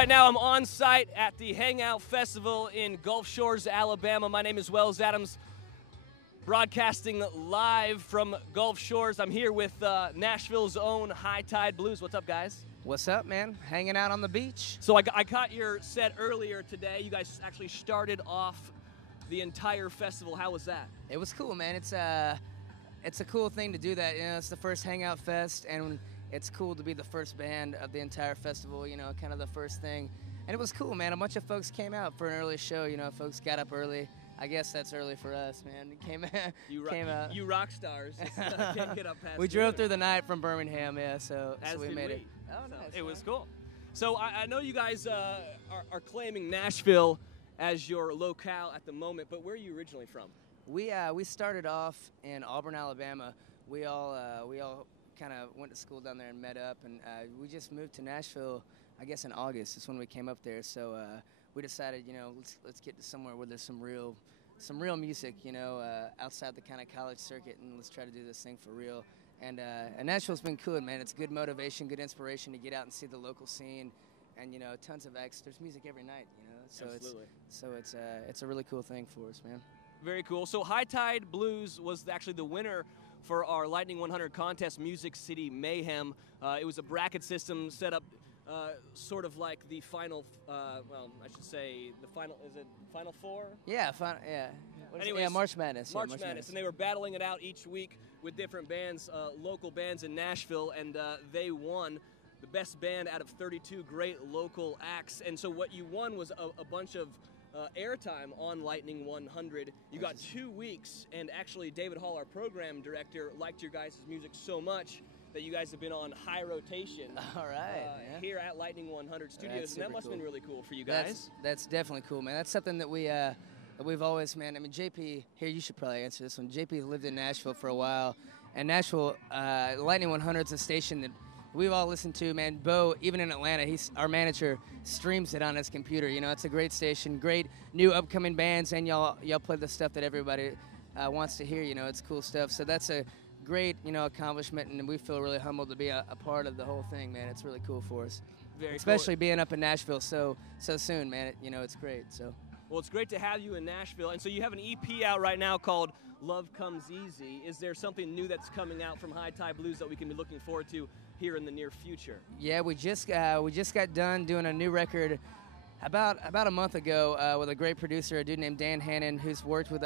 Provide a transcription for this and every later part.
Right now I'm on site at the Hangout Festival in Gulf Shores, Alabama. My name is Wells Adams, broadcasting live from Gulf Shores. I'm here with Nashville's own Hightide Blues. What's up, guys? What's up, man? Hanging out on the beach. So I caught your set earlier today. You guys actually started off the entire festival. How was that? It was cool, man. It's a cool thing to do that. You know, it's the first Hangout Fest, and it's cool to be the first band of the entire festival, you know, kind of the first thing. And it was cool, man. A bunch of folks came out for an early show, you know, folks got up early. I guess that's early for us, man. Came out. You rock stars. Can't get up past We drove through the night from Birmingham, yeah, so we made it. Oh, nice. It was cool. So I know you guys are claiming Nashville as your locale at the moment, but where are you originally from? We started off in Auburn, Alabama. We all kind of went to school down there and met up, and we just moved to Nashville, I guess in August is when we came up there. So we decided, you know, let's get to somewhere where there's some real music, you know, outside the kind of college circuit, and let's try to do this thing for real. And Nashville's been cool, man. It's good motivation, good inspiration to get out and see the local scene, and you know, tons of acts. There's music every night, you know. So Absolutely. it's a really cool thing for us, man. Very cool. So Hightide Blues was actually the winner for our Lightning 100 contest, Music City Mayhem. It was a bracket system set up sort of like the final, well, I should say the final, is it Final Four? Yeah, Anyways, yeah, March Madness. March Madness, and they were battling it out each week with different bands, local bands in Nashville, and they won the best band out of 32 great local acts. And so what you won was a bunch of airtime on Lightning 100. You got 2 weeks, and actually David Hall, our program director, liked your guys' music so much that you guys have been on high rotation. All right, here at Lightning 100 Studios, and that must have been really cool for you guys. That's definitely cool, man. That's something that we've always, man. I mean, JP, here, you should probably answer this one. JP lived in Nashville for a while, and Nashville, Lightning 100 is a station that we've all listened to, man. Bo, even in Atlanta, our manager streams it on his computer. You know, it's a great station, great new upcoming bands, and y'all play the stuff that everybody wants to hear. You know, it's cool stuff. So that's a great, you know, accomplishment, and we feel really humbled to be a part of the whole thing, man. It's really cool for us, especially being up in Nashville so soon, man. You know, it's great. So. Well, it's great to have you in Nashville, and so you have an EP out right now called Love Comes Easy. Is there something new that's coming out from Hightide Blues that we can be looking forward to here in the near future? Yeah, we just got done doing a new record about a month ago with a great producer, a dude named Dan Hannon, who's worked with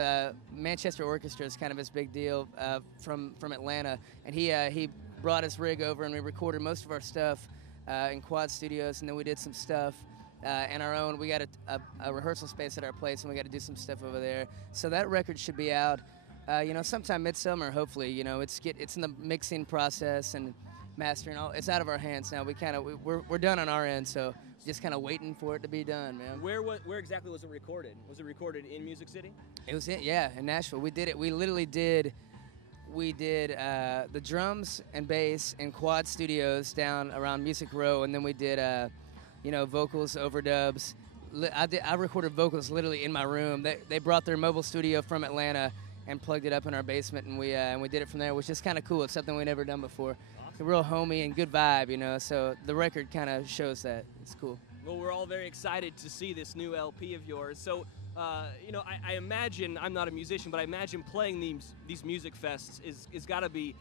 Manchester Orchestra. Is kind of his big deal from Atlanta, and he brought his rig over, and we recorded most of our stuff in Quad Studios, and then we did some stuff and our own. We got a rehearsal space at our place, and we got to do some stuff over there. So that record should be out, you know, sometime midsummer, hopefully. You know, it's in the mixing process and mastering. It's out of our hands now. We're done on our end, so just kind of waiting for it to be done, man. Where exactly was it recorded? Was it recorded in Music City? It was in Nashville. We did it. We literally did. We did the drums and bass in Quad Studios down around Music Row, and then we did. You know, vocals, overdubs. I recorded vocals literally in my room. They brought their mobile studio from Atlanta and plugged it up in our basement, and we did it from there, which is kind of cool. It's something we never done before. Awesome. A real homey and good vibe, you know. So the record kind of shows that. It's cool. Well, we're all very excited to see this new LP of yours. So, you know, I imagine, I'm not a musician, but I imagine playing these music fests is got to be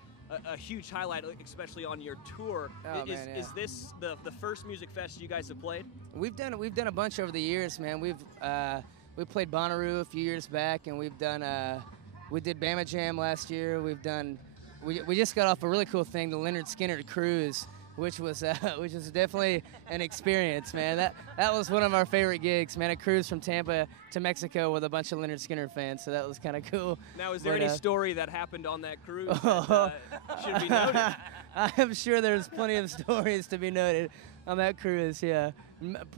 a huge highlight, especially on your tour. Is this the first music fest you guys have played? We've done a bunch over the years, man. We played Bonnaroo a few years back, and we did Bama Jam last year. We just got off a really cool thing, the Leonard Skinner Cruise, which was definitely an experience, man. That was one of our favorite gigs, man. A cruise from Tampa to Mexico with a bunch of Leonard Skinner fans, so that was kind of cool. Now, is there any story that happened on that cruise that should be noted? I'm sure there's plenty of stories to be noted on that cruise. Yeah,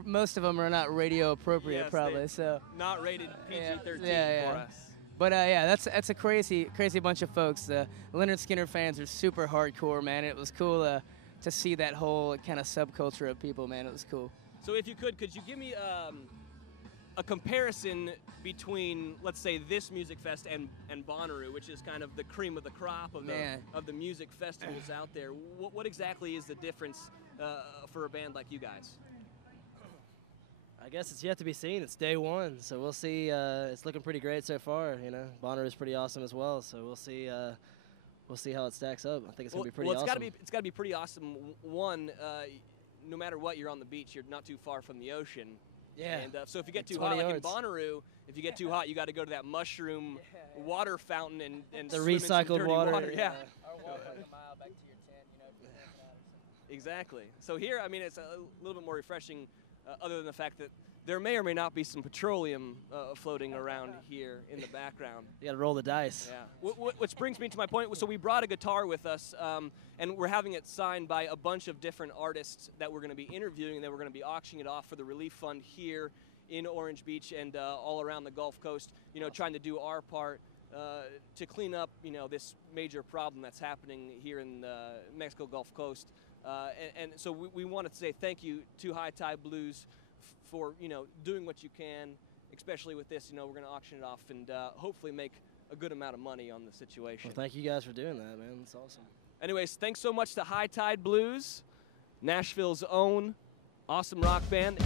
most of them are not radio appropriate, probably. So not rated PG-13 for us. But yeah, that's a crazy bunch of folks. The Leonard Skinner fans are super hardcore, man. It was cool to see that whole kind of subculture of people, man. It was cool. So if you could you give me a comparison between, let's say, this music fest and Bonnaroo, which is kind of the cream of the crop of the music festivals out there? What exactly is the difference for a band like you guys? I guess it's yet to be seen. It's day one, so we'll see. It's looking pretty great so far. You know, Bonnaroo is pretty awesome as well, so we'll see. We'll see how it stacks up. I think it's gonna be pretty awesome. It's gotta be pretty awesome. One, no matter what, you're on the beach. You're not too far from the ocean. Yeah. And so if you get too hot, like in Bonnaroo, if you get too hot, you got to go to that mushroom water fountain and the swim in some recycled dirty water. Yeah. Or walk like a mile back to your tent, you know, if you're camping out or something. Exactly. So here, I mean, it's a little bit more refreshing, other than the fact that there may or may not be some petroleum floating around here in the background. You got to roll the dice. Yeah. Which brings me to my point. So we brought a guitar with us, and we're having it signed by a bunch of different artists that we're going to be interviewing, and then we're going to be auctioning it off for the relief fund here in Orange Beach and all around the Gulf Coast. You know, trying to do our part to clean up, you know, this major problem that's happening here in the Mexico Gulf Coast. And so we wanted to say thank you to Hightide Blues for, you know, doing what you can, especially with this. You know, we're going to auction it off and hopefully make a good amount of money on the situation. Well, thank you guys for doing that, man. It's awesome. Anyways, thanks so much to Hightide Blues, Nashville's own awesome rock band.